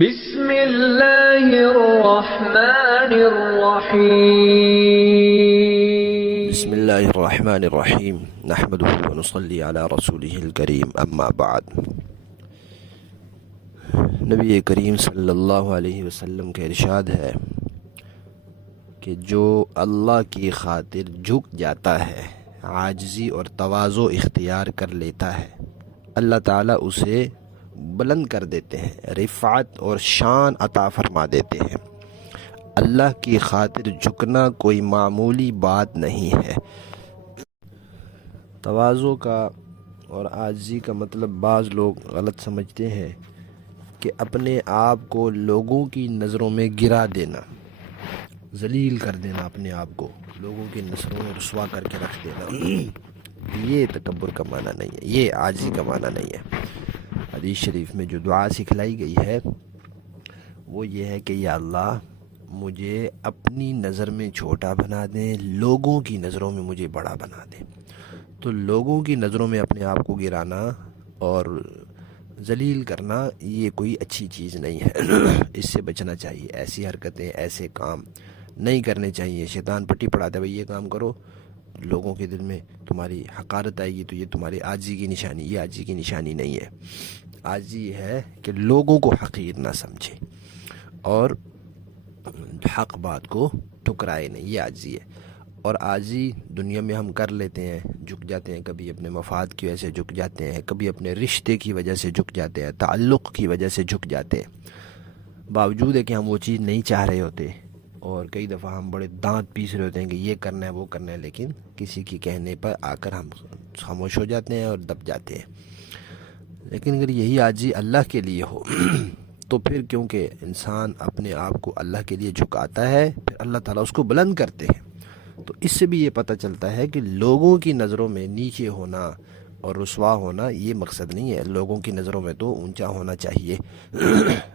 بسم اللہ الرحمن الرحیم بسم اللہ الرحمن الرحیم نحمده ونصلی علی رسولہ الکریم اما بعد۔ نبی کریم صلی اللہ علیہ وسلم کا ارشاد ہے کہ جو اللہ کی خاطر جھک جاتا ہے، عاجزی اور تواضع اختیار کر لیتا ہے، اللہ تعالیٰ اسے بلند کر دیتے ہیں، رفعت اور شان عطا فرما دیتے ہیں۔ اللہ کی خاطر جھکنا کوئی معمولی بات نہیں ہے۔ تواضع کا اور عاجزی کا مطلب بعض لوگ غلط سمجھتے ہیں کہ اپنے آپ کو لوگوں کی نظروں میں گرا دینا، ذلیل کر دینا، اپنے آپ کو لوگوں کی نظروں میں رسوا کر کے رکھ دینا۔ یہ تکبر کا معنی نہیں ہے، یہ عاجزی کا معنی نہیں ہے۔ حدیث شریف میں جو دعا سکھلائی گئی ہے وہ یہ ہے کہ یا اللہ مجھے اپنی نظر میں چھوٹا بنا دیں، لوگوں کی نظروں میں مجھے بڑا بنا دیں۔ تو لوگوں کی نظروں میں اپنے آپ کو گرانا اور ذلیل کرنا یہ کوئی اچھی چیز نہیں ہے۔ اس سے بچنا چاہیے، ایسی حرکتیں، ایسے کام نہیں کرنے چاہیے۔ شیطان پٹی پڑھاتا ہے، بھئی یہ کام کرو، لوگوں کے دل میں تمہاری حقارت آئے گی تو یہ تمہاری عاجزی کی نشانی، یہ عاجزی کی نشانی نہیں ہے۔ عاجزی یہ ہے کہ لوگوں کو حقیر نہ سمجھے اور حق بات کو ٹھکرائے نہیں، یہ عاجزی ہے۔ اور عاجزی دنیا میں ہم کر لیتے ہیں، جھک جاتے ہیں، کبھی اپنے مفاد کی وجہ سے جھک جاتے ہیں، کبھی اپنے رشتے کی وجہ سے جھک جاتے ہیں، تعلق کی وجہ سے جھک جاتے ہیں، باوجود ہے کہ ہم وہ چیز نہیں چاہ رہے ہوتے، اور کئی دفعہ ہم بڑے دانت پیس رہے ہوتے ہیں کہ یہ کرنا ہے وہ کرنا ہے، لیکن کسی کے کہنے پر آ کر ہم خاموش ہو جاتے ہیں اور دب جاتے ہیں۔ لیکن اگر یہی عاجزی اللہ کے لیے ہو تو پھر کیونکہ انسان اپنے آپ کو اللہ کے لیے جھکاتا ہے، پھر اللہ تعالیٰ اس کو بلند کرتے ہیں۔ تو اس سے بھی یہ پتہ چلتا ہے کہ لوگوں کی نظروں میں نیچے ہونا اور رسوا ہونا یہ مقصد نہیں ہے۔ لوگوں کی نظروں میں تو اونچا ہونا چاہیے،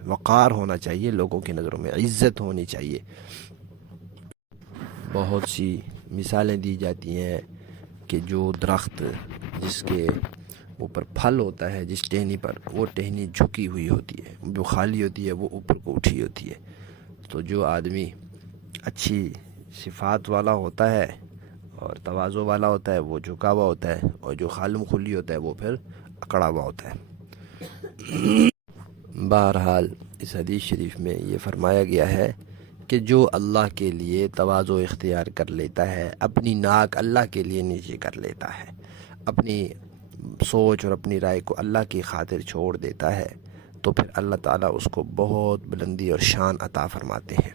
وقار ہونا چاہیے، لوگوں کی نظروں میں عزت ہونی چاہیے۔ بہت سی مثالیں دی جاتی ہیں کہ جو درخت جس کے اوپر پھل ہوتا ہے، جس ٹہنی پر، وہ ٹہنی جھکی ہوئی ہوتی ہے، جو خالی ہوتی ہے وہ اوپر کو اٹھی ہوتی ہے۔ تو جو آدمی اچھی صفات والا ہوتا ہے اور تواضع والا ہوتا ہے وہ جھکا ہوا ہوتا ہے، اور جو خالم خلی ہوتا ہے وہ پھر اکڑا ہوا ہوتا ہے۔ بہرحال اس حدیث شریف میں یہ فرمایا گیا ہے کہ جو اللہ کے لیے تواضع اختیار کر لیتا ہے، اپنی ناک اللہ کے لیے نیچے کر لیتا ہے، اپنی سوچ اور اپنی رائے کو اللہ کی خاطر چھوڑ دیتا ہے، تو پھر اللہ تعالیٰ اس کو بہت بلندی اور شان عطا فرماتے ہیں۔